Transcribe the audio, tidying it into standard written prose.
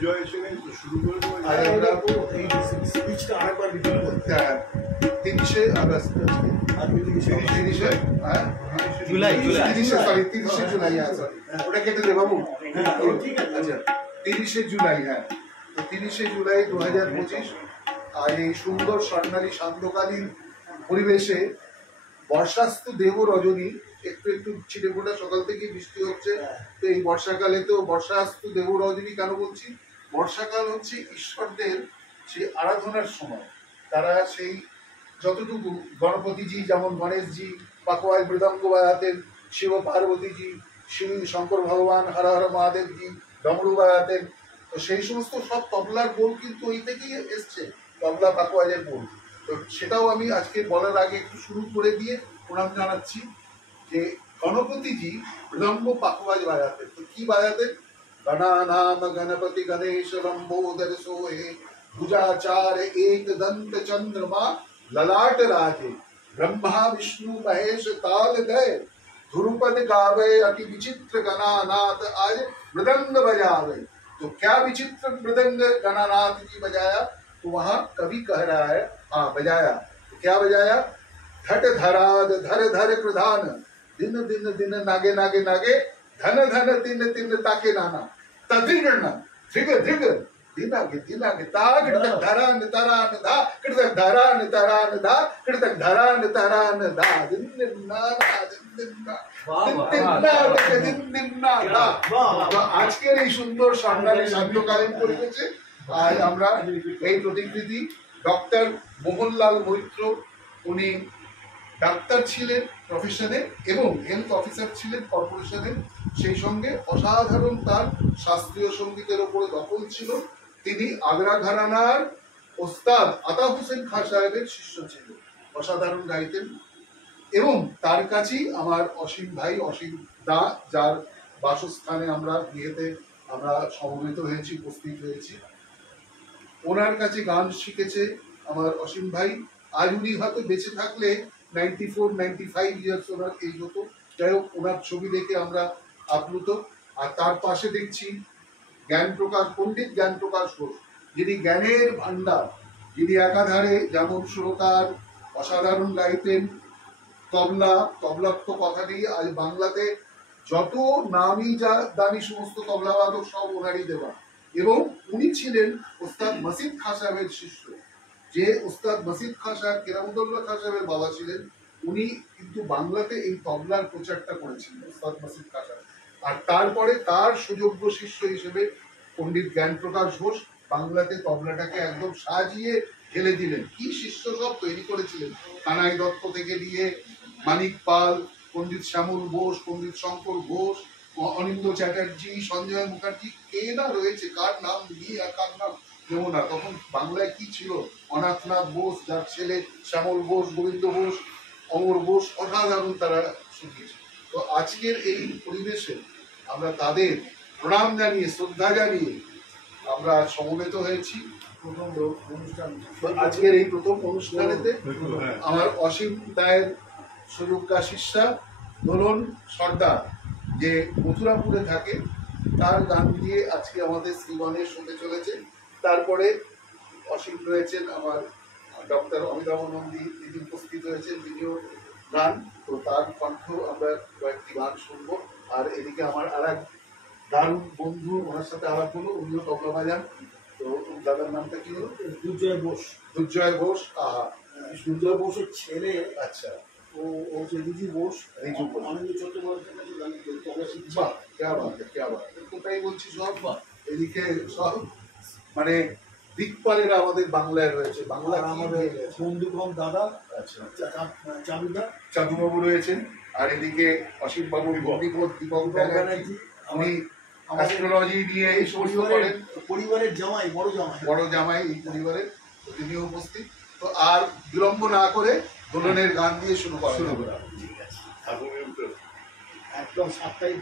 দুর্জয় এসে তো শুরু করে দেবো। আর আমরা এই স্পিচটা আরেকবার রিপিট করতে 30শে আগস্ট আর 30শে জুলাই জুলাই 30শে জুলাই ওটা কেটে দে বাবু। ঠিক আছে। আচ্ছা 30শে জুলাই, হ্যাঁ, তো 30শে জুলাই 2025। আর এই সুন্দর স্বর্ণালী শান্তকালীন পরিবেশে বর্ষাস্তু দেব রজনী, একটু একটু ছিটে ফোটা সকাল থেকে বৃষ্টি হচ্ছে। তো এই বর্ষাকালে তো বর্ষাস্তু দেব রজনী কেন বলছি? বর্ষাকাল হচ্ছে ঈশ্বরদের সেই আরাধনার সময়। তারা সেই যতটুকু গণপতিজি যেমন গণেশজি পাকোয়ায় মৃদঙ্গ বাজাতেন, শিব পার্বতীজি শিব শঙ্কর ভগবান হর হর মহাদেবজি ডমরু বাজাতেন। তো সেই সমস্ত সব তবলার বোল কিন্তু ওই থেকেই এসছে, তবলা পাকোয়াজের বোল। তো সেটাও আমি আজকে বলার আগে একটু শুরু করে দিয়ে প্রণাম জানাচ্ছি যে গণপতিজি মৃদঙ্গ পাকোয়াজ বাজাতেন। তো কি বাজাতেন? गणानाम गणपति गणेश लंबोदर सोहे भुजाचार एक दंत चंद्रमा ललाट राजे ब्रह्मा विष्णु महेश ताल गए ध्रुपद गावे अति विचित्र गणानाथ आज मृदंग बजावे। तो क्या विचित्र मृदंग गणानाथ जी बजाया? तो वहां कवि कह रहा है, हाँ बजाया। तो क्या बजाया? धट धराद धर धर प्रधान दिन दिन दिन नागे नागे नागे धन धन तिन तिन ताके नाना तद्रिगण ध्रिग ध्रिग दिनागे दिनागे ता किड़तक धरान तरान धा किड़तक धरान तरान धा किड़तक धरान तरान धा दिन दिन ना दिन दिन ना दिन दिन ना धा। তো আজকের এই সুন্দর স্বর্ণালী শান্তকালীন পরিবেশে আজ আমরা এই প্রতিকৃতি ডক্টর মোহনলাল মৈত্র, উনি ডাক্তার ছিলেন প্রফেশনে এবং হেলথ অফিসার ছিলেন কর্পোরেশনের, সেই সঙ্গে অসাধারণ তার শাস্ত্রীয় সঙ্গীতের ওপরে দখল ছিল। তিনি আগ্রা ঘরানার ওস্তাদ আতা হোসেন খাঁ সাহেবের শিষ্য ছিলেন, অসাধারণ গাইতেন। এবং তার কাছেই আমার অসীম ভাই অসীম দা, যার বাসস্থানে আমরা বিয়েতে আমরা সমবেত হয়েছি, উপস্থিত হয়েছি, ওনার কাছে গান শিখেছে আমার অসীম ভাই। আজ উনি হয়তো বেঁচে থাকলে 94-95 ইয়ার্স ওনার এই হতো। যাই হোক, ওনার ছবি দেখে আমরা আপ্লুত। আর তার পাশে দেখছি জ্ঞান প্রকাশ, পণ্ডিত জ্ঞান প্রকাশ ঘোষ, যিনি জ্ঞানের ভান্ডার, যিনি একাধারে যেমন সুরকার, অসাধারণ গাইতেন, তবলার তো কথা নেই। আজ বাংলাতে যত নামি দামি সমস্ত তবলাবাদক সব ওনারই দেওয়া। এবং উনি ছিলেন ওস্তাদ মসিদ খাঁ সাহেবের শিষ্য। যে ওস্তাদ মসিদ খাঁ সাহেব কেরামতুল্লাহ খাঁ সাহেবের বাবা ছিলেন, উনি কিন্তু বাংলাতে এই তবলার প্রচারটা করেছিলেন, ওস্তাদ মসিদ খাঁ সাহেব। আর তারপরে তার সুযোগ্য শিষ্য হিসেবে পণ্ডিত জ্ঞান প্রকাশ ঘোষ বাংলাতে তবলাটাকে একদম সাজিয়ে ঢেলে দিলেন। কি শিষ্য সব তৈরি করেছিলেন, কানাই দত্ত থেকে নিয়ে মানিক পাল, পণ্ডিত শ্যামল ঘোষ, পণ্ডিত শঙ্কর ঘোষ, অনিন্দ চ্যাটার্জি, সঞ্জয় মুখার্জি, কে না রয়েছে, কার নাম নিয়ে আর কার নাম নেব না। তখন বাংলায় কি ছিল? অনাথনাথ বোস, যার ছেলে শ্যামল ঘোষ, গোবিন্দ ঘোষ, অমর ঘোষ, অসাধারণ তারা শিখিয়েছে। তো আজকের এই পরিবেশে আমরা তাদের প্রণাম জানিয়ে শ্রদ্ধা জানিয়ে আমরা সমবেত হয়েছি। আজকের এই প্রথম অনুষ্ঠানেতে আমার অসীম দায়ের সুযোগ্যা শিষ্যা দোলন সর্দার, যে মথুরাপুরে থাকে, তার গান দিয়ে আজকে আমাদের শ্রীগণেশ হতে চলেছে। তারপরে অসীম রয়েছেন আমার ডক্টর অমিতাভ নন্দী, তিনি উপস্থিত হয়েছেন, তিনিও গান। তো তার কণ্ঠ আমরা কয়েকটি গান শুনবো। আর এদিকে আমার আর এক দারুণ বন্ধু, ওনার সাথে আলাপ হলো, উনিও তবলা বাজান। তো দাদার নামটা কি হলো? দুর্জয় বোস। দুর্জয় বোস। আহা, দুর্জয় বোসের ছেলে। আচ্ছা, ও হচ্ছে রিজু বোস। রিজু বোস। অনিন্দ চট্টোপাধ্যায়ের কাছে গান তবলা শিখছে। বাহ, क्या बात है, क्या बात है। কোথায় বলছি সব এদিকে সব মানে দিকপালেরা আমাদের বাংলায় রয়েছে। বাংলা আমাদের বন্ধুগণ দাদা, আচ্ছা, চাঁদুদা, চাঁদুবাবু রয়েছেন। আর এদিকে অসীম বাবু, দীপক ব্যানার্জি, উনি অ্যাস্ট্রোলজি নিয়ে এই সমস্ত করেন। পরিবারের জামাই, বড় জামাই এই পরিবারের, তিনিও উপস্থিত। তো আর বিলম্ব না করে দোলনের গান দিয়ে শুরু করা। ঠিক আছে, একদম 7টায়